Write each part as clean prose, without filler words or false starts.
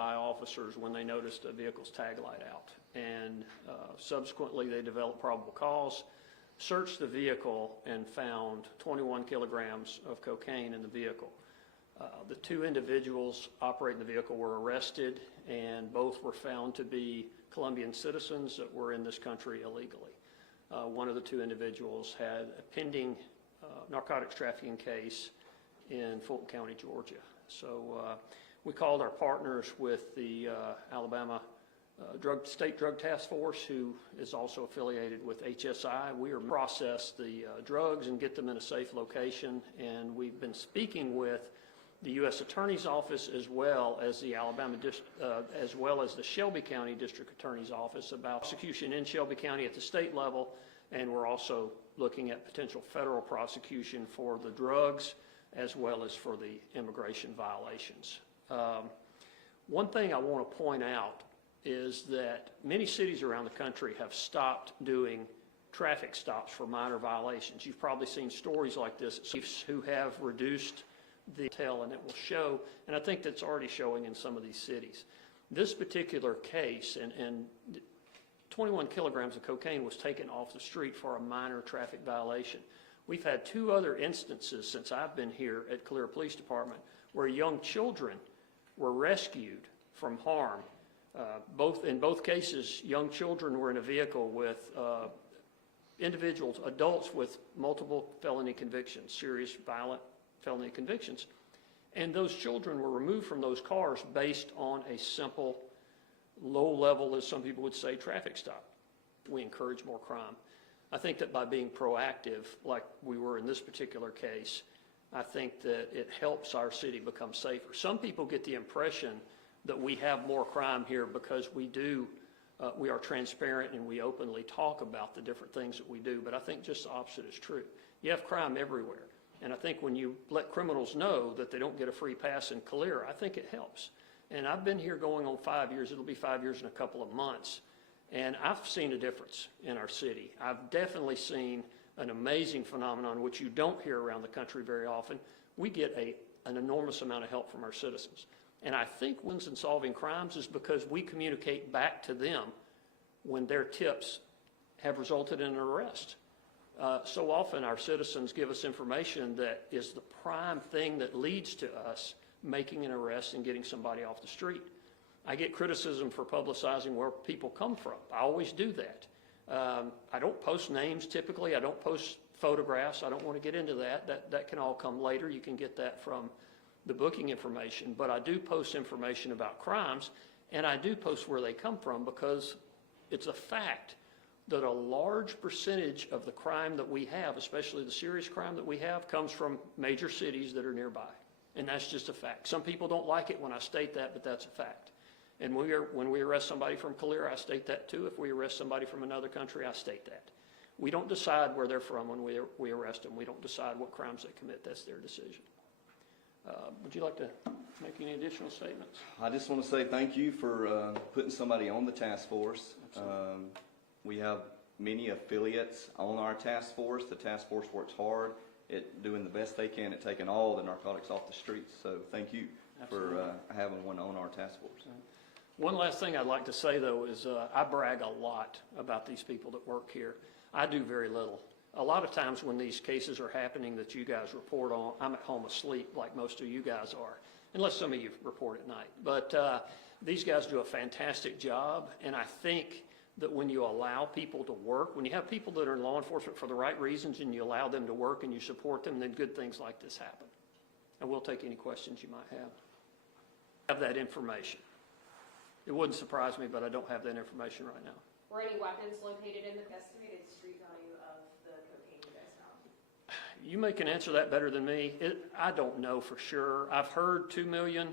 by officers when they noticed a vehicle's tag light out. And subsequently, they developed probable cause, searched the vehicle, and found 21 kilograms of cocaine in the vehicle. The two individuals operating the vehicle were arrested, and both were found to be Colombian citizens that were in this country illegally. One of the two individuals had a pending narcotics trafficking case in Fulton County, Georgia. So we called our partners with the Alabama State Drug Task Force, who is also affiliated with HSI. We are process the drugs and get them in a safe location, and we've been speaking with the U.S. Attorney's Office as well as the as well as the Shelby County District Attorney's Office about prosecution in Shelby County at the state level, and we're also looking at potential federal prosecution for the drugs as well as for the immigration violations. One thing I want to point out is that many cities around the country have stopped doing traffic stops for minor violations. You've probably seen stories like this, who have reduced the tail, and it will show, and I think that's already showing in some of these cities. This particular case, and 21 kilograms of cocaine was taken off the street for a minor traffic violation. We've had two other instances since I've been here at Calera Police Department where young children were rescued from harm. In both cases, young children were in a vehicle with individuals, adults with multiple felony convictions, serious violent felony convictions. And those children were removed from those cars based on a simple, low level, as some people would say, traffic stop. We encourage more crime. I think that by being proactive, like we were in this particular case, I think that it helps our city become safer. Some people get the impression that we have more crime here because we are transparent and we openly talk about the different things that we do, but I think just the opposite is true. You have crime everywhere. And I think when you let criminals know that they don't get a free pass in Calera, I think it helps. And I've been here going on 5 years. It'll be 5 years in a couple of months. And I've seen a difference in our city. I've definitely seen an amazing phenomenon, which you don't hear around the country very often. We get an enormous amount of help from our citizens. And I think wins in solving crimes is because we communicate back to them when their tips have resulted in an arrest. So often our citizens give us information that is the prime thing that leads to us making an arrest and getting somebody off the street. I get criticism for publicizing where people come from. I always do that. I don't post names typically. I don't post photographs. I don't want to get into that. That can all come later. You can get that from the booking information. But I do post information about crimes, and I do post where they come from because it's a fact that a large percentage of the crime that we have, especially the serious crime that we have, comes from major cities that are nearby. And that's just a fact. Some people don't like it when I state that, but that's a fact. And when we arrest somebody from Calera, I state that too. If we arrest somebody from another country, I state that. We don't decide where they're from when we arrest them. We don't decide what crimes they commit. That's their decision. Would you like to make any additional statements? I just want to say thank you for putting somebody on the task force. We have many affiliates on our task force. The task force works hard at doing the best they can at taking all the narcotics off the streets. So thank you for having one on our task force. One last thing I'd like to say, though, is I brag a lot about these people that work here. I do very little. A lot of times when these cases are happening that you guys report on, I'm at home asleep like most of you guys are, unless some of you report at night. But these guys do a fantastic job, and I think that when you allow people to work, when you have people that are in law enforcement for the right reasons and you allow them to work and you support them, then good things like this happen. And we'll take any questions you might have that information. It wouldn't surprise me, but I don't have that information right now. Were any weapons located in the estimated street value of the cocaine you guys found? You may can answer that better than me. I don't know for sure. I've heard 2 million.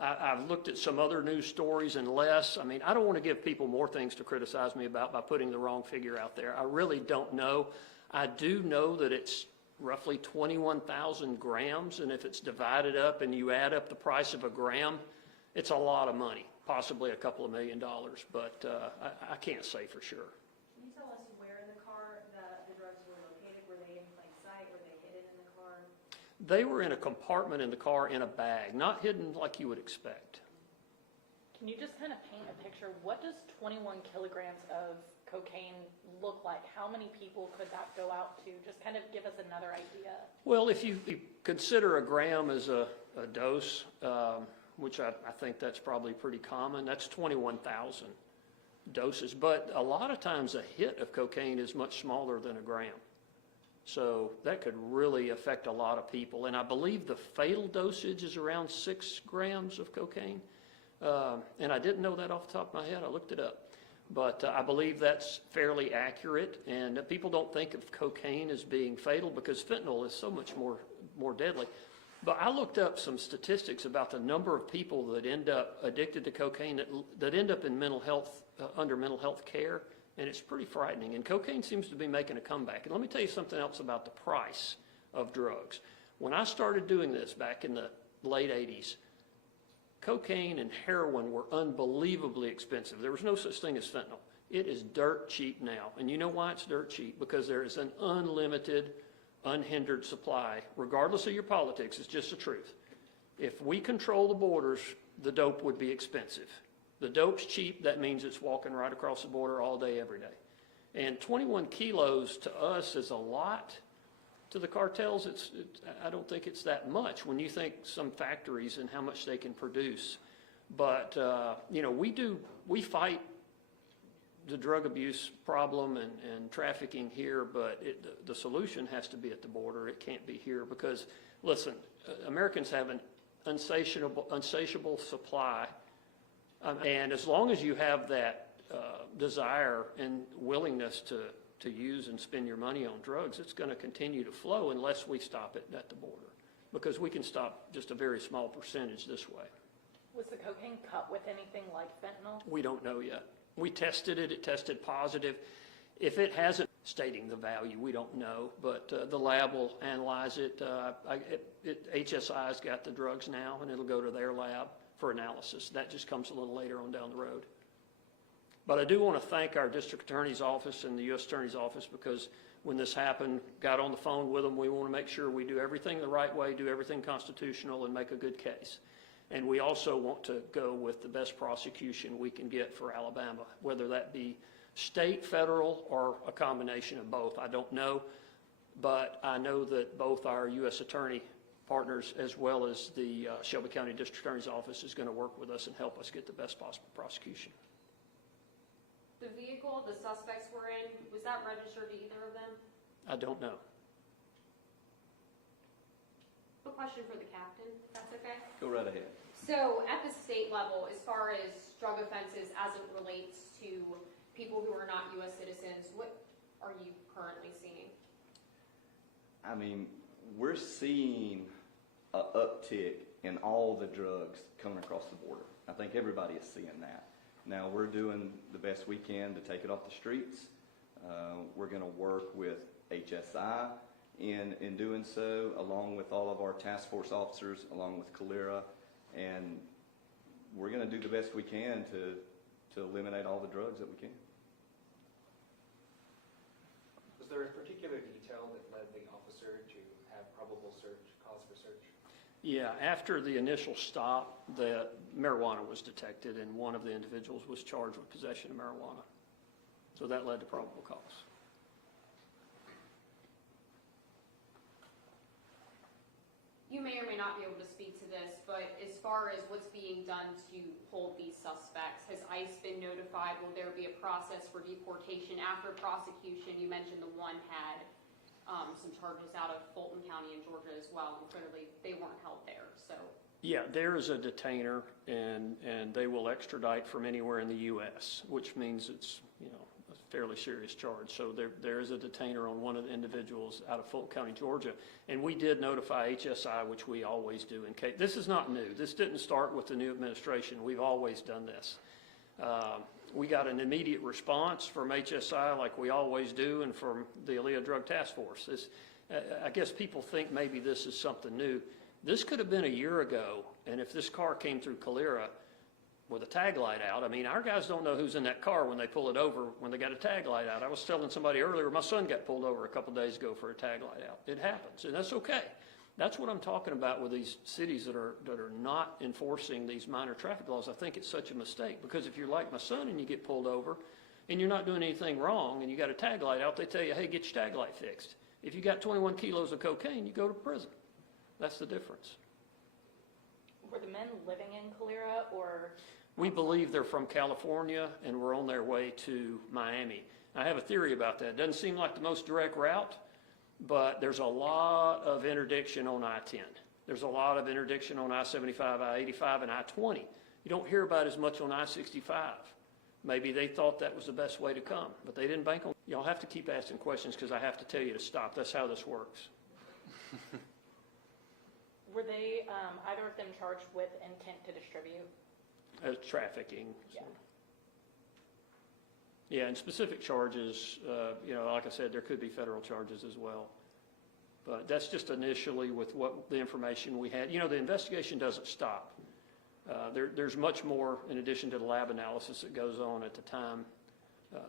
I've looked at some other news stories and less. I mean, I don't want to give people more things to criticize me about by putting the wrong figure out there. I really don't know. I do know that it's roughly 21,000 grams, and if it's divided up and you add up the price of a gram, it's a lot of money, possibly a couple of $1 million, but I can't say for sure. Can you tell us where in the car the drugs were located? Were they in plain sight? Were they hidden in the car? They were in a compartment in the car in a bag, not hidden like you would expect. Can you just kind of paint a picture? What does 21 kilograms of cocaine look like? How many people could that go out to? Just kind of give us another idea. Well, if you consider a gram as a dose, which I think that's probably pretty common, that's 21,000 doses. But a lot of times a hit of cocaine is much smaller than a gram. So that could really affect a lot of people. And I believe the fatal dosage is around 6 grams of cocaine. And I didn't know that off the top of my head. I looked it up. But I believe that's fairly accurate. And people don't think of cocaine as being fatal because fentanyl is so much more deadly. But I looked up some statistics about the number of people that end up addicted to cocaine that end up in mental health, under mental health care. And it's pretty frightening. And cocaine seems to be making a comeback. And let me tell you something else about the price of drugs. When I started doing this back in the late 80s, cocaine and heroin were unbelievably expensive. There was no such thing as fentanyl. It is dirt cheap now. And you know why it's dirt cheap? Because there is an unlimited, unhindered supply, regardless of your politics. It's just the truth. If we control the borders, the dope would be expensive. The dope's cheap, that means it's walking right across the border all day, every day. And 21 kilos to us is a lot. To the cartels, I don't think it's that much when you think some factories and how much they can produce. But, you know, we fight the drug abuse problem and trafficking here, but the solution has to be at the border. It can't be here because, listen, Americans have an insatiable supply. And as long as you have that desire and willingness to use and spend your money on drugs, it's going to continue to flow unless we stop it at the border. Because we can stop just a very small percentage this way. Was the cocaine cut with anything like fentanyl? We don't know yet. We tested it. It tested positive. If it hasn't, stating the value, we don't know. But the lab will analyze it. HSI's got the drugs now, and it'll go to their lab for analysis. That just comes a little later on down the road. But I do want to thank our district attorney's office and the U.S. attorney's office because when this happened, got on the phone with them. We want to make sure we do everything the right way, do everything constitutional, and make a good case. And we also want to go with the best prosecution we can get for Alabama, whether that be state, federal, or a combination of both. I don't know, but I know that both our U.S. attorney partners as well as the Shelby County District Attorney's Office is going to work with us and help us get the best possible prosecution. The vehicle the suspects were in, was that registered to either of them? I don't know. A question for the captain, if that's okay. Go right ahead. So at the state level, as far as drug offenses as it relates to people who are not U.S. citizens, what are you currently seeing? I mean, we're seeing an uptick in all the drugs coming across the border. I think everybody is seeing that. Now, we're doing the best we can to take it off the streets. We're going to work with HSI in doing so, along with all of our task force officers, along with Calera, and we're going to do the best we can to eliminate all the drugs that we can. Was there a particular detail that led the officer to have probable search, cause for search? Yeah, after the initial stop, the marijuana was detected and one of the individuals was charged with possession of marijuana. So that led to probable cause. You may or may not be able to speak to this, but as far as what's being done to hold these suspects, has ICE been notified? Will there be a process for deportation after prosecution? You mentioned the one had some charges out of Fulton County in Georgia as well, and clearly they weren't held there. So Yeah, there is a detainer, and they will extradite from anywhere in the U.S., which means it's, you know, a fairly serious charge. So there is a detainer on one of the individuals out of Fulton County, Georgia, and we did notify HSI, which we always do in case. This is not new. This didn't start with the new administration. We've always done this. We got an immediate response from HSI like we always do, and from the Aaliyah Drug Task Force. I guess people think maybe this is something new. This could have been a year ago, and if this car came through Calera with a tag light out, I mean, our guys don't know who's in that car when they pull it over, when they got a tag light out. I was telling somebody earlier, my son got pulled over a couple days ago for a tag light out. It happens, and that's okay. That's what I'm talking about with these cities that are not enforcing these minor traffic laws. I think it's such a mistake, because if you're like my son and you get pulled over and you're not doing anything wrong and you got a tag light out, they tell you, hey, get your tag light fixed. If you got 21 kilos of cocaine, you go to prison. That's the difference. Were the men living in Calera, or? We believe they're from California and were on their way to Miami. I have a theory about that. It doesn't seem like the most direct route, but there's a lot of interdiction on I-10. There's a lot of interdiction on I-75, I-85, and I-20. You don't hear about as much on I-65. Maybe they thought that was the best way to come, but they didn't bank on. Y'all have to keep asking questions, because I have to tell you to stop. That's how this works. Were they, either of them charged with intent to distribute? Trafficking. Yeah. Yeah, and specific charges, like I said, there could be federal charges as well. But that's just initially with what the information we had. The investigation doesn't stop. There's much more in addition to the lab analysis that goes on at the time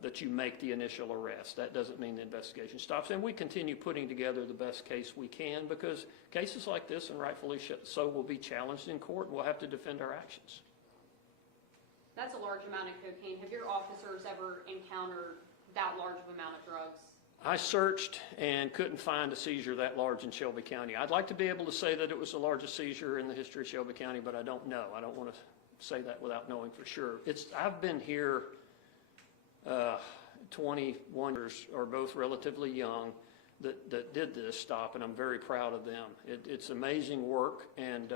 that you make the initial arrest. That doesn't mean the investigation stops. And we continue putting together the best case we can, because cases like this, and rightfully so, will be challenged in court, and we'll have to defend our actions. That's a large amount of cocaine. Have your officers ever encountered that large of amount of drugs? I searched and couldn't find a seizure that large in Shelby County. I'd like to be able to say that it was the largest seizure in the history of Shelby County, but I don't know. I don't want to say that without knowing for sure. I've been here 21 years, are both relatively young, that did this stop, and I'm very proud of them. It's amazing work, and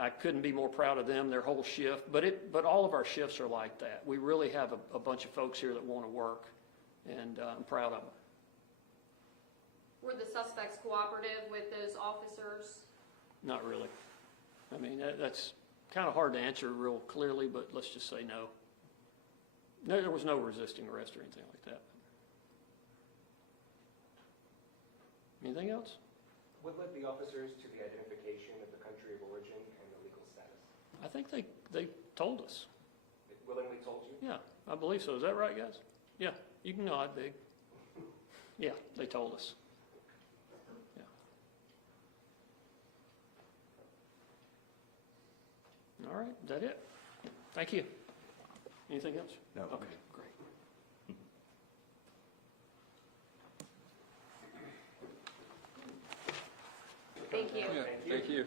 I couldn't be more proud of them, their whole shift, but all of our shifts are like that. We really have a bunch of folks here that want to work, and I'm proud of them. Were the suspects cooperative with those officers? Not really. I mean, that's kind of hard to answer real clearly, but let's just say no. No, there was no resisting arrest or anything like that. Anything else? What led the officers to the identification of the country of origin and the legal status? I think they told us. They willingly told you? Yeah, I believe so. Is that right, guys? Yeah, you can nod big. Yeah, they told us. Yeah. All right, is that it? Thank you. Anything else? No. Okay, great. Thank you. Yeah, thank you.